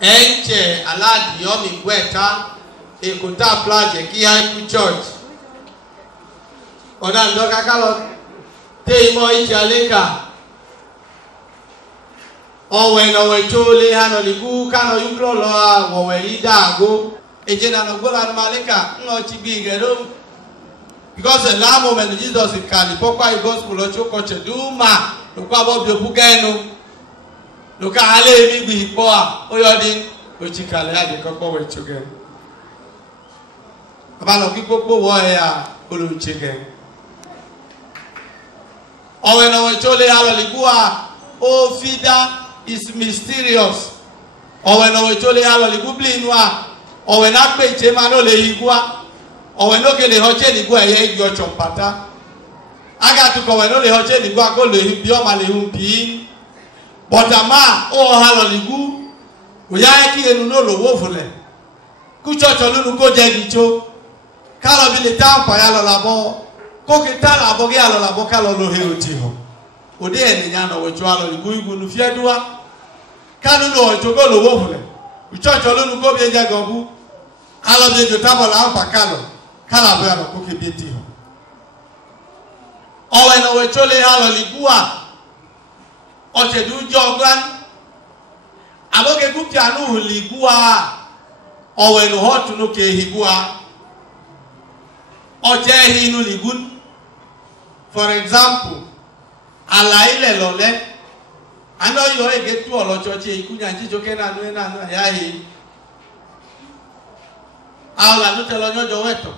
enche aladi yomi gweta ekuta plaje ki high church oda ndoka kalo te imo ichaleka owe no we chole hano ligu kano yuklo lo owe idago ejena no gola maleka no chibigero because the last moment Jesus in Kali pokwa gospel o choko cheduma lokwa bo biopugenu loka ale mi bi poa oyodin ochikale ade kokpo we chuge abalo ki popo wo ya oluchige owe no we chole halo ligua o fida is mysterious owe no we chole halo ligubli nwa owe na pe je ma no le igua owe no ke le hoche ligua ye igbo chompata aga tu ko we no le hoche ligua ko le bi o ma le hun bi but ama o halo ligu o ya ki enu no lo wo fule ku chocho lunu ko je gicho kalo bi le ta pa ya lo labo ko ke ta labo ge alo labo kalo lo he oti ho o de eni nya no we jo alo ligu igu nu fie duwa kanu no jo go lo wo fule ku chocho lunu ko bi je gobu alo bi jo ta bo la pa kalo kala bo ya no ko ke bi ti ho owe no we chole alo ligua oche du joglan aboge kupya nu ligua owe no hotu no ke higua oche hinu ligun for example ala ile lole ano yo ege tu olocho che ikunya njijo ke na nu ya hi ala nu telo nyojo weto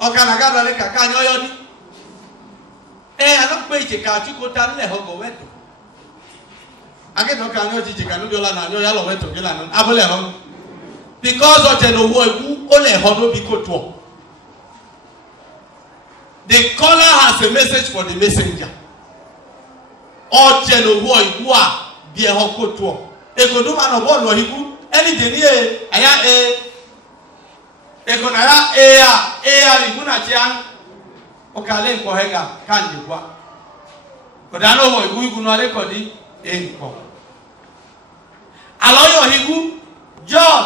okana gada le kaka nyoyo ni ano pe che ka chi ko tan le hogo weto age no ka nyo chi ka nu dola na nyo ya lo weto gila no abule ho because o te no wo ewu o le ho no bi ko to the caller has a message for the messenger o te no wo ewu a bi e ho ko to e ko do ma no bo no hiku any de ni aya e ko na ya liku na chi an okale nko hega kandi kwa odano ho igu no ale kodi enko aloyo higu John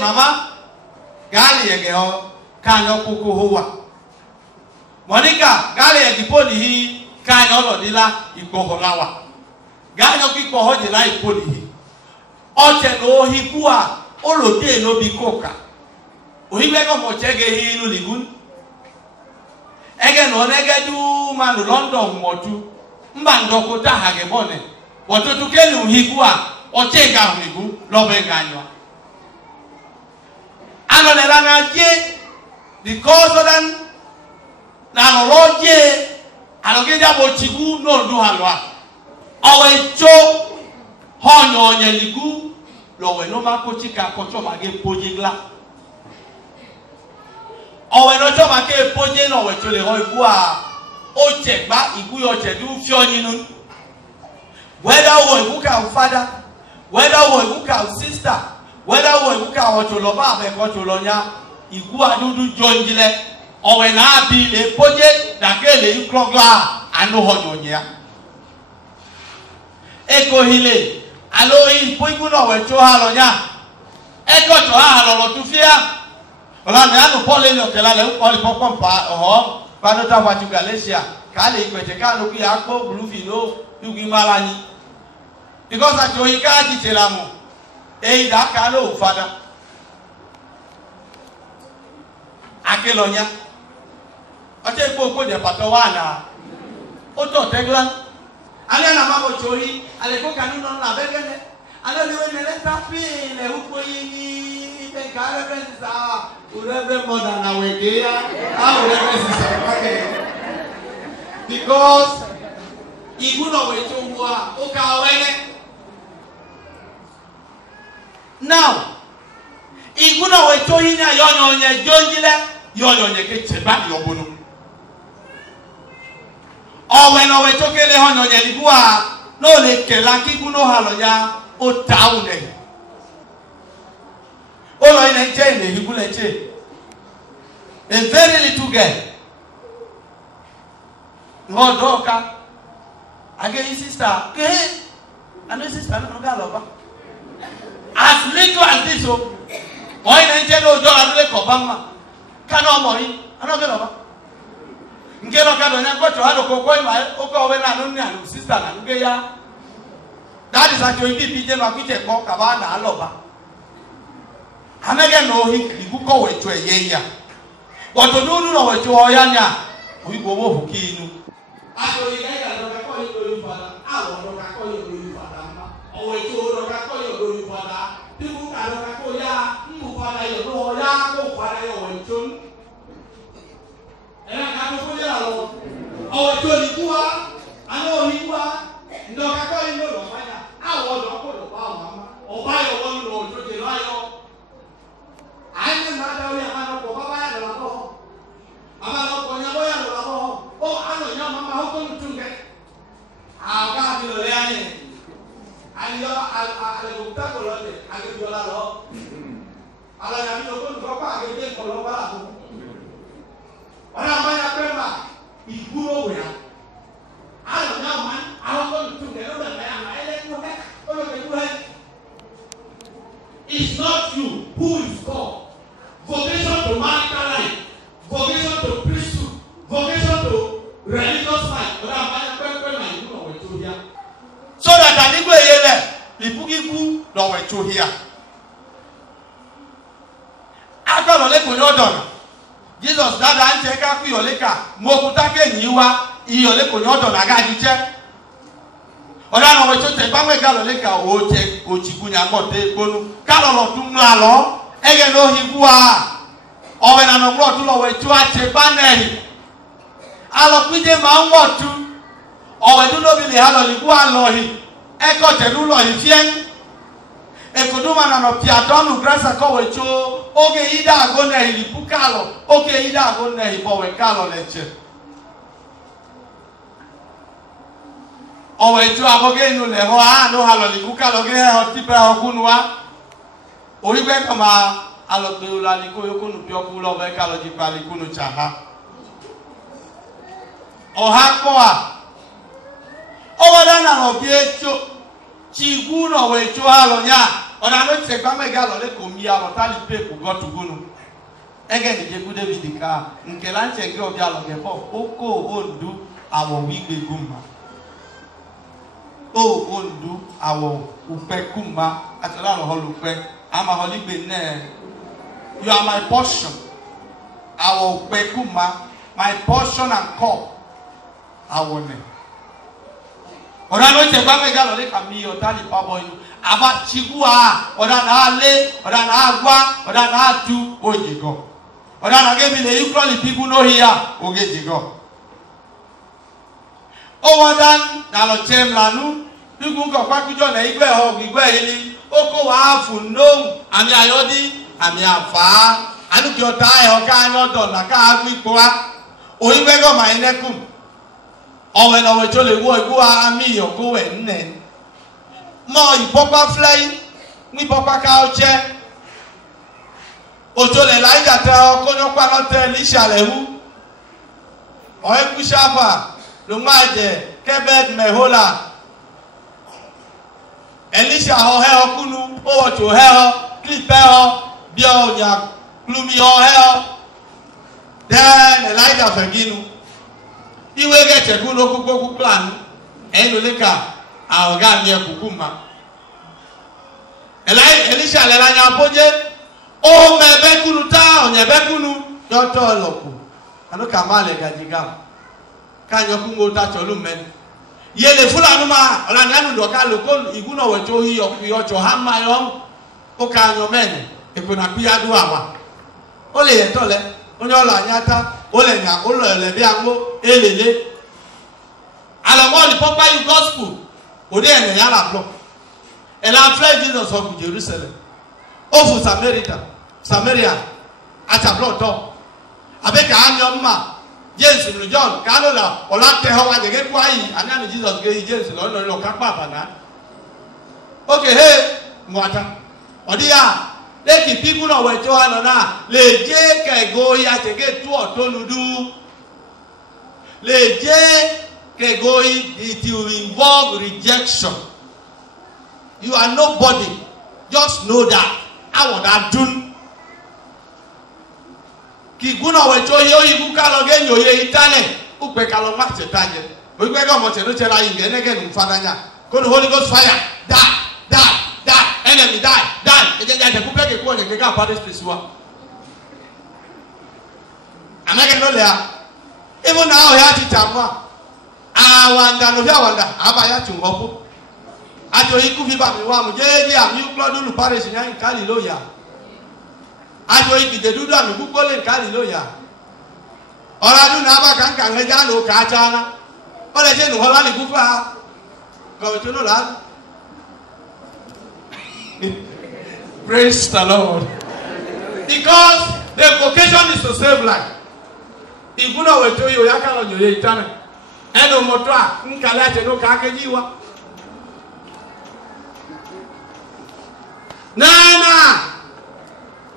mama gali yege ho kanyo kuku huwa Monica gali yege poli hi kanyo lo dila ipoholawa ganyo kiko ho dila ipoli hi oche no higua olode no bikoka ohibe ko mo chege hi nu ligun ege no nege du manu London motu mba ndoko ta hage bone wotutu kelu higua ochenga higu lobe ganywa ano le rana je because dan na roje alogeja bo chigu no ndu halwa owe cho honyo nyeligu lowe no makochika kocho mage pojigla owe no cho make poje no we chole ho igu a o chegba igu yo chedu fi oyinu whether wo igu ka father whether wo igu ka sister whether wo igu ka o cholo ba be ko cholo nya igu adudu jonjile owe na bi le poje da kele ikrogla anu ho nya eko hile alo igu no we cho ha lo nya eko cho ha lo tu fia ola me anu pole le okela le pole popon pa oho pa no ta wa ju Galatia ka le ipeje ka no ki akpo blufi no yugi malani because ajo ika ti telamu ida ka lo fada akelonya oche ipo je pato wana o to tegla ale na mabo chori ale ko kanu no na begene ale le ne le tapi le upo yini be kare be sa urebe moda na wegea au urebe sisa because iguno wetu wa ukawene now iguno wetu hinya yonyonye jonjile yonyonye ke cheba yobunu owe no wetu kele honyonye ligua no le kela kiguno haloya o taune olo ina nje higule nje a very little girl ngodoka age sister ke and this is another lover. As little as this, oh, why didn't you do a little Obama? Cannot money, another lover. Get a cat and I got to have a cocoa, my Oka, sister, and Gaya. That is actually PJ Makite Cabana, lover. And again, no, he could go to a year. What to do, no, what you are, Yanya, we go over Kinu. I told you, I call you, father. I want to call you, father. Oh, you don't call you, father. People cannot call you, father, you know, ya, father, you chun. And I can't put it alone. Oh, I told you, I know you are. No, I call you, no, I want to put a power, or buy a one or to the lion. I am not only a man of Baba and Labo. I'm not going to Labo. Oh, I know your mamma, how come to get? I'll got you there. And I'll tackle it. I give you a lot. I'll have you go to Papa again for Loba. But I'm my grandma. He grew over here. I don't know, man. I'm going to get over there. I let you back. It's not you who is God. Vocation to marital life, vocation to priesthood, vocation to religious life. So that I need to hear the no way to hear. After the lake with your Jesus died and take up your liquor. Mokutake, you are your lake with your daughter. I got you check. Or I know what you take. Bangwe Galoleka, O take Ochikunya Mote, Carolo Tumlalo. Ege no hibua owe na no tu lo we tu ache baneri alo kwije ma nwo tu owe du no bi le halo libua lo hi e ko te du lo hi fien e ko du ma na no pia donu grasa ko we chu oge ida go na hi bukalo oge ida go na hi bo we kalo leche owe tu aboge nu le ho no halo libukalo ge ho tipe ho kunwa Oribe kama alope ulani ko yokunu pioku lo be kalo jipali kunu chaha. Ohakoa. Owada na obiecho chiguno we cho halo nya. Oda no se kwa me galo le komi alo tali pe ku gotu gunu. Ege ni jeku David ka nkela nche ge obi alo ge po oko ondu awo wigbe gumma. O ondu awo upe kumma atola lo holupe. I'm a holy ne. You are my portion. I will bekuma my portion and cup. I will ne. Ora no se ba me galo le kami o tali babo yu. Aba chigua, ora na ale, ora na agwa, ora na atu ojigo. Ora na give me the equally people know here ogejigo. Owadan na lo chem lanu. Igun ko pakujo na igbe ho igbe ili. Oko wa afu no ami ayodi ami afa anu ki ota e o ka nyodo na ka agbipo a oyibe go ma inekum owe no we to le wo igu ami yo go we nne mo ipopa fly mi popa ka oche ojo le laija te o ko no pa no te ni salehu o e ku shafa lo ma je kebed mehola Elisha ho he okunu o to he ho clip ho bi o nya klumi ho he ho then Elijah feginu iwe ge cheku no kuku plan enu leka aoga ni ekukuma Elisha le la nya poje o mebe kunu ta o nya be kunu yo to loku anu ka male gajigam ka nyo kungo ta cholu men Yele fulanu ma ola nanu do ka loko iguno we to hi yo cho hama yo o ka nyo men e ko na pia du awa o le ye to le onyo la nyata o le nya o le bi anwo elele ala mo ni papa you gospel o de ene ya la block e la fly Jesus of Jerusalem o fu Samaria ata block to abeka anyo ma James no John kanola ola te ho wa gege kwa yi ana Jesus ge James lo ka pa bana okay hey mwata odia leki people no we to hano na le je ke go ya te ge tu otonudu le je ke go it will involve rejection You are nobody. Just know that. I want that done. Kiguna wecho yo ibuka loge nyoye itane. Ukwe kalo mache taje. Ukwe go moche no chela inge nege numfadanya. Go the Holy Ghost fire. Die. Enemy die. Ejeja te kupe ke ko nge ka pa this place wa. Ameke no le a. Even now ya ti tamwa. Awanda no ya wanda abaya tungopo. Ajo iku fi ba mi wa mu je ami uklo lu parish yan kali loya. Ajo iki de dudu ami kuko le kali loya. Ora du na ba kan kan ja no ka cha na. Ole je nu hola ni kufa. Go to no la. Praise the Lord. Because the vocation is to save life. Iguna weto yo yakalo nyoye itana. Eno motwa nkala che no ka kejiwa. Nana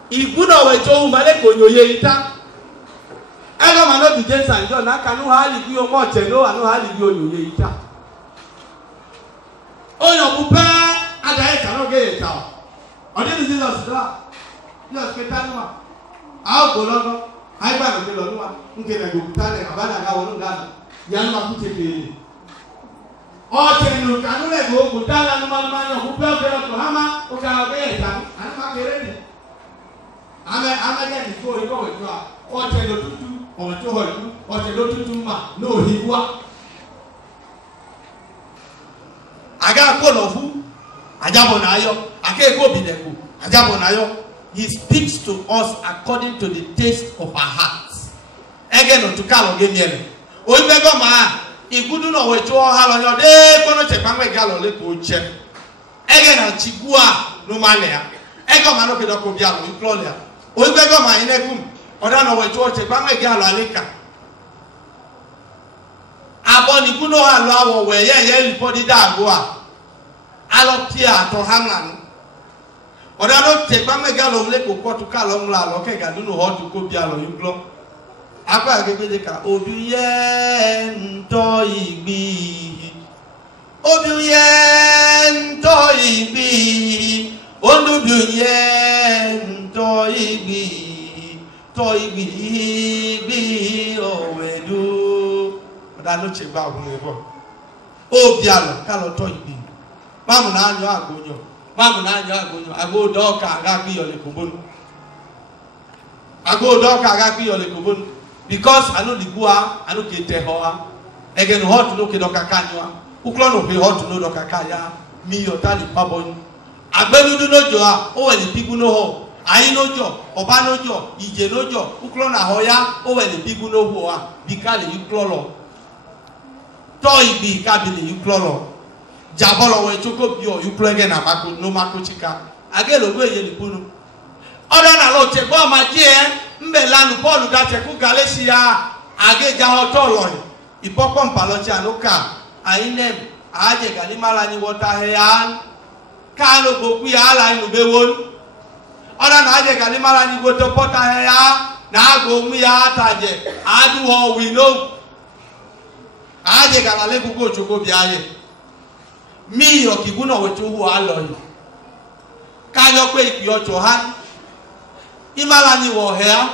iguna weto umale ko nyoye ita. Ego mano bi James and John na kanu hali bi o mo che no anu hali bi o nyoye ita. Oyo bupe ada e kanu ge ita. Ode ni Jesus da. Jesus ke tanwa. A go logo. Ai ba no ke lo nwa. Nke na go kutale abana ga wonu ga. Yanu ma kuteke. O che no kanu le go kutala no ma no bupe o ke lo hama o ka ge ita. Anu ma kere ni. Ame ga ni ko iko we twa. O che lo tutu. O to ho tu. O che lo tutu ma no hiwa. Aga ko lo fu. Ajabo na ayo. Ake ko bideku. Ajabo na ayo. He speaks to us according to the taste of our hearts. Again, to kalo gemiele. O ibego ma igudu no wecho ha lo yo de kono che pangwe galo le ko che. Again na chigua no male ya. Ego ma no ke do ko bia lo iklole ya. O ibego ma inekum. Oda no wecho che pangwe galo alika. Aboni kuno ha lo awo we ye lipodi da go a. Alo tia to hamlan. Oda no te pa me galo le ko ko tu kalo mla lo ke ga dunu ho tu ko bia lo yuglo. Apa agebe ka obiye nto igbi. Obiye nto igbi. Onubiye nto igbi. To igbi owedu. Oda no che ba ohun ebo. Obialo kalo to igbi. Mamu na anyo agonyo. Mamu na anyo agonyo. Ago doka aga bi ole kobonu. Ago doka aga bi ole kobonu. Because anu ligua, anu kete hoa. Again hot no ke doka kanyo. Uklo no be hot no doka kaya. Mi yo tali pabonu. Agbenudu no jo a, o we ni pigu no ho. Ayi no jo, oba no jo, ije no jo. Uklo na hoya, o we ni pigu no ho a. Bikale uklo lo. To ibi kabili uklo lo. Jabolo we choko bio you plug na mako no mako chika agelo go ye lipunu oda na lo che gbo ma je mbe lanu Paul da che ku Galatia age ja hotolo ipopo mpalo cha loka ainem aje galimala ni wota hean kalo go ku ya ala inu be won oda na aje galimala ni woto pota heya na go mu ya taje adu ho we know aje galale ku go choko biaye mi yo kiguna wetu hu aloyi kayo pe ipi ojo han imala ni wo hea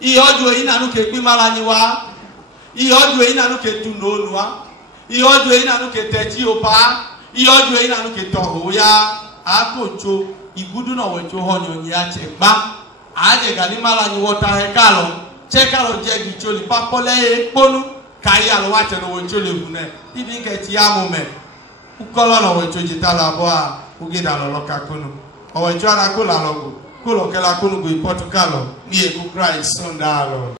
iyoju ina nu ke pe mala ni wa iyoju ina nu ke tunonu wa iyoju ina nu ke teti opa iyoju ina nu ke toho ya akocho igudu na wetu ho ni oni ache gba aje gali mala ni wota he kalo che kalo je gi choli papole ponu kai alo wa che no wo choli hune ibi ke ti amome ukolo no wecho jitala boa ugida lo kakunu o wecho ana kula logo kulo kela kunu go Portugal ni e ku Christ sondalo.